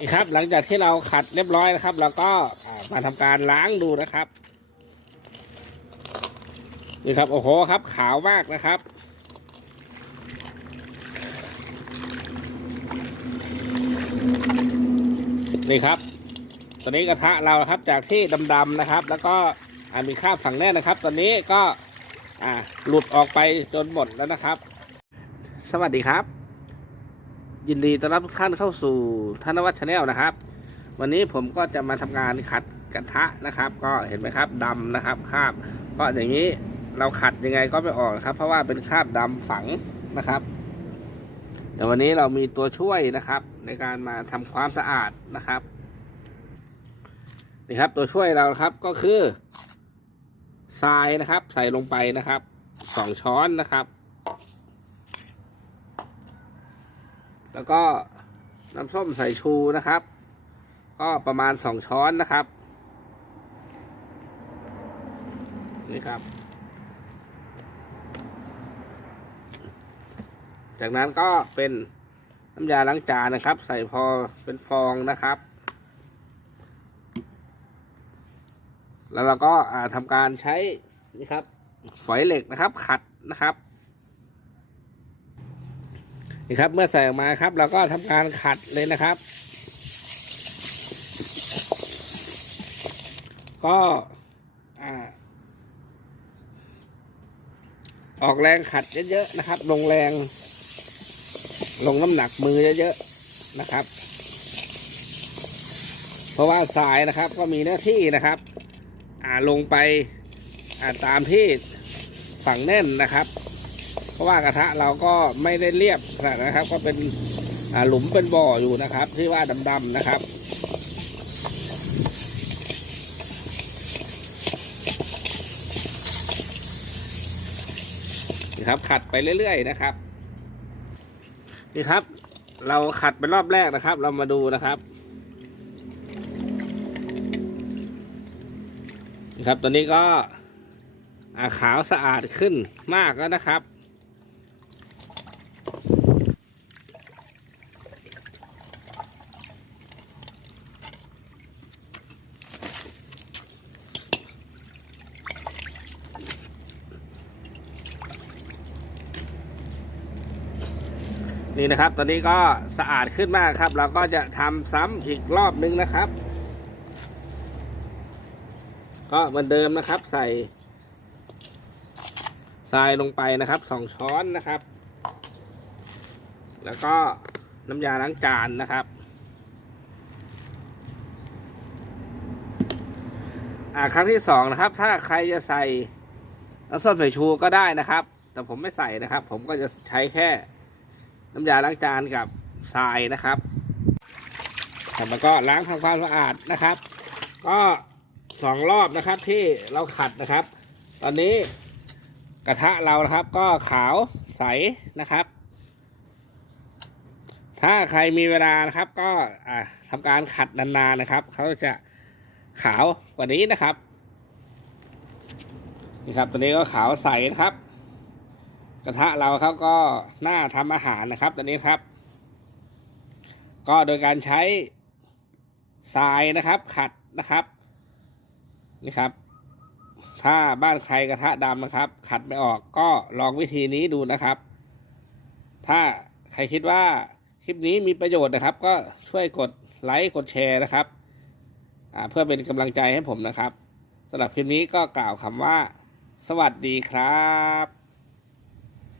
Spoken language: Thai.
นี่ครับ หลังจากที่เราขัดเรียบร้อยนะครับเราก็มาทำการล้างดูนะครับนี่ครับโอ้โหครับ ขาวมากนะครับนี่ครับ ตอนนี้กระทะเราครับจากที่ดำๆนะครับ แล้วก็มีคราบฝังแน่นนะครับ ตอนนี้ก็หลุดออกไปจนหมดแล้วนะครับ สวัสดีครับ ยินดีต้อนรับทุกท่านเข้าสู่ธนวัฒน์ชาแนลนะครับ วันนี้ผมก็จะมาทำงานขัดกระทะนะครับ ก็เห็นไหมครับดำนะครับคราบก็อย่างนี้เราขัดยังไงก็ไม่ออกครับ เพราะว่าเป็นคราบดำฝังนะครับ แต่วันนี้เรามีตัวช่วยนะครับ ในการมาทำความสะอาดนะครับนี่ครับตัวช่วยเราครับก็คือทรายนะครับ ใส่ลงไปนะครับสองช้อนนะครับ แล้วก็น้ำส้มใสายชูนะครับ ก็ประมาณสองช้อนนะครับ นี่ครับ จากนั้นก็เป็นน้ำยาล้างจานนะครับ ใส่พอเป็นฟองนะครับ แล้วเราก็าทำการใช้นี่ครับ ฝอยเหล็กนะครับ ขัดนะครับ นี่ครับ เมื่อใส่ออกมาครับ เราก็ทำการขัดเลยนะครับ ก็อ่าออกแรงขัดเยอะๆนะครับ ลงแรง ลงน้ำหนักมือเยอะๆนะครับ เพราะว่าสายนะครับ ก็มีหน้าที่นะครับ อ่าลงไปอ่าตามที่ฝังแน่นนะครับ เพราะว่ากระทะเราก็ไม่ได้เรียบขนาดนะครับ ก็เป็นหลุมเป็นบ่ออยู่นะครับ ที่ว่าดำๆนะครับนี่ครับขัดไปเรื่อยๆนะครับนี่ครับ เราขัดเป็นรอบแรกนะครับ เรามาดูนะครับนี่ครับตอนนี้ก็อาขาวสะอาดขึ้นมากแล้วนะครับ นี่นะครับ ตอนนี้ก็สะอาดขึ้นมากครับ เราก็จะทำซ้ำอีกรอบนึงนะครับ ก็เหมือนเดิมนะครับ ใส่ทรายลงไปนะครับสองช้อนนะครับ แล้วก็น้ำยาล้างจานนะครับอ่าครั้งที่สองนะครับ ถ้าใครจะใส่น้ำส้มสายชูก็ได้นะครับ แต่ผมไม่ใส่นะครับ ผมก็จะใช้แค่ น้ำยาล้างจานกับทรายนะครับแล้วก็ล้างทำความสะอาดนะครับ ก็สองรอบนะครับที่เราขัดนะครับ ตอนนี้กระทะเรานะครับก็ขาวใสนะครับ ถ้าใครมีเวลานะครับ ก็อ่าทำการขัดนานๆนะครับเขาจะขาวกว่านี้นะครับนี่ครับตัวนี้ก็ขาวใสนะครับ กระทะเราเขาก็น่าทำอาหารนะครับตอนนี้ครับ ก็โดยการใช้ทรายนะครับ ขัดนะครับนี่ครับ ถ้าบ้านใครกระทะดำนะครับ ขัดไม่ออกก็ลองวิธีนี้ดูนะครับ ถ้าใครคิดว่าคลิปนี้มีประโยชน์นะครับ ก็ช่วยกดไลค์กดแชร์นะครับเพื่อเป็นกำลังใจให้ผมนะครับสำหรับคลิปนี้ก็กล่าวคำว่า สวัสดีครับ